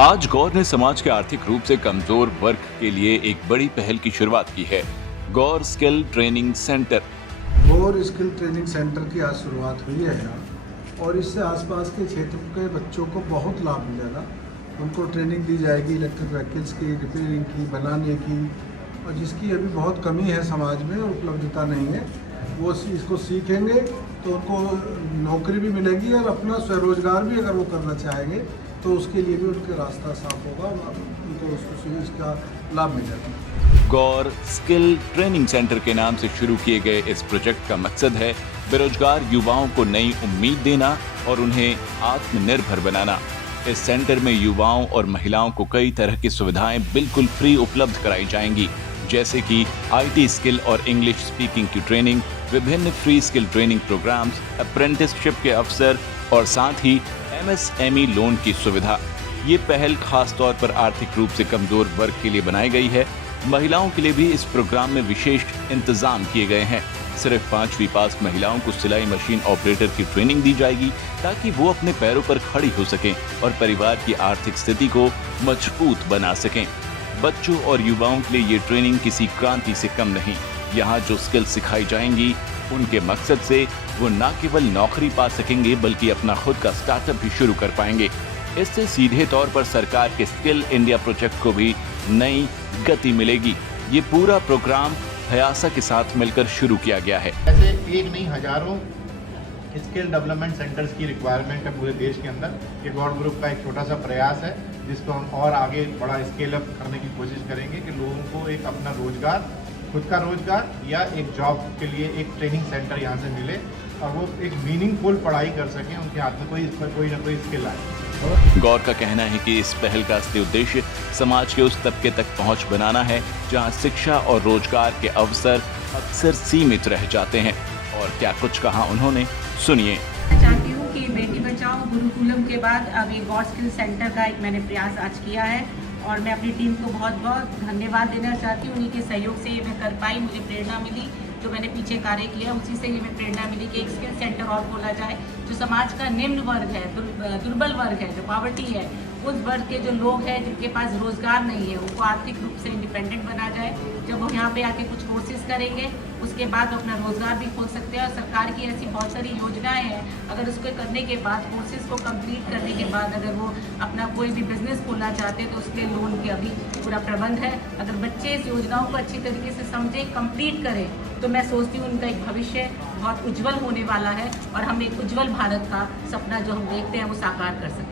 आज गौर ने समाज के आर्थिक रूप से कमजोर वर्ग के लिए एक बड़ी पहल की शुरुआत की है। गौर स्किल ट्रेनिंग सेंटर। गौर स्किल ट्रेनिंग सेंटर की आज शुरुआत हुई है यहाँ, और इससे आसपास के क्षेत्र के बच्चों को बहुत लाभ मिलेगा। उनको ट्रेनिंग दी जाएगी इलेक्ट्रिक व्हीकल्स की, रिपेयरिंग की, बनाने की, और जिसकी अभी बहुत कमी है समाज में और उपलब्धता नहीं है, वो इसको सीखेंगे तो उनको नौकरी भी मिलेगी और अपना स्वरोजगार भी अगर वो करना चाहेंगे तो उसके लिए भी उनका रास्ता साफ होगा, उनको इसका लाभ मिलेगा। गौर स्किल ट्रेनिंग सेंटर के नाम से शुरू किए गए इस प्रोजेक्ट का मकसद है बेरोजगार युवाओं को नई उम्मीद देना और उन्हें आत्मनिर्भर बनाना। इस सेंटर में युवाओं और महिलाओं को कई तरह की सुविधाएं बिल्कुल फ्री उपलब्ध कराई जाएंगी, जैसे कि IT स्किल और इंग्लिश स्पीकिंग की ट्रेनिंग, विभिन्न free skill training programmes, apprenticeship के अवसर और साथ ही MSME लोन की सुविधा। ये पहल खास तौर पर आर्थिक रूप से कमजोर वर्ग के लिए बनाई गई है। महिलाओं के लिए भी इस प्रोग्राम में विशेष इंतजाम किए गए हैं। सिर्फ 5वीं पास महिलाओं को सिलाई मशीन ऑपरेटर की ट्रेनिंग दी जाएगी ताकि वो अपने पैरों पर खड़ी हो सकें और परिवार की आर्थिक स्थिति को मजबूत बना सकें। बच्चों और युवाओं के लिए ये ट्रेनिंग किसी क्रांति से कम नहीं। यहाँ जो स्किल सिखाई जाएंगी उनके मकसद से वो न केवल नौकरी पा सकेंगे बल्कि अपना खुद का स्टार्टअप भी शुरू कर पाएंगे। इससे सीधे तौर पर सरकार के स्किल इंडिया प्रोजेक्ट को भी नई गति मिलेगी। ये पूरा प्रोग्राम हयासा के साथ मिलकर शुरू किया गया है। ऐसे एक नहीं हजारों स्किल डेवलपमेंट सेंटर्स की रिक्वायरमेंट है पूरे देश के अंदर। ये गौर ग्रुप का एक छोटा सा प्रयास है जिसको हम और आगे बड़ा स्केल अप करने की कोशिश करेंगे कि लोगों को एक अपना रोजगार, खुद का रोजगार या एक जॉब के लिए एक ट्रेनिंग सेंटर यहाँ से मिले और वो एक मीनिंगफुल पढ़ाई कर सकें, उनके हाथ में कोई ना कोई स्किल आए। गौर का कहना है कि इस पहल का असली उद्देश्य समाज के उस तबके तक पहुंच बनाना है जहां शिक्षा और रोजगार के अवसर अक्सर सीमित रह जाते हैं। और क्या कुछ कहा उन्होंने, सुनिए। चाहती हूँ कि बेटी बचाओ गुरुकुलम के बाद अब ये गौर स्किल सेंटर का एक मैंने प्रयास आज किया है और मैं अपनी टीम को बहुत बहुत धन्यवाद देना चाहती हूँ। उन्हीं के सहयोग से ये मैं कर पाई, मुझे प्रेरणा मिली। जो मैंने पीछे कार्य किया उसी से ये मैं प्रेरणा मिली कि एक स्किल सेंटर और खोला जाए जो समाज का निम्न वर्ग है, दुर्बल वर्ग है, जो पॉवर्टी है, उस वर्ग के जो लोग हैं जिनके पास रोजगार नहीं है, उनको आर्थिक रूप से इंडिपेंडेंट बना जाए। जब वो यहाँ पे आके कुछ कोर्सेज करेंगे उसके बाद वो अपना रोजगार भी खोल सकते हैं। और सरकार की ऐसी बहुत सारी योजनाएं हैं, अगर उसको करने के बाद, कोर्सेज को कंप्लीट करने के बाद अगर वो अपना कोई भी बिजनेस खोलना चाहते हैं तो उसके लोन के अभी पूरा प्रबंध है। अगर बच्चे इस योजनाओं को अच्छी तरीके से समझें, कंप्लीट करें, तो मैं सोचती हूँ उनका एक भविष्य बहुत उज्जवल होने वाला है और हम एक उज्जवल भारत का सपना जो हम देखते हैं वो साकार कर सकते हैं।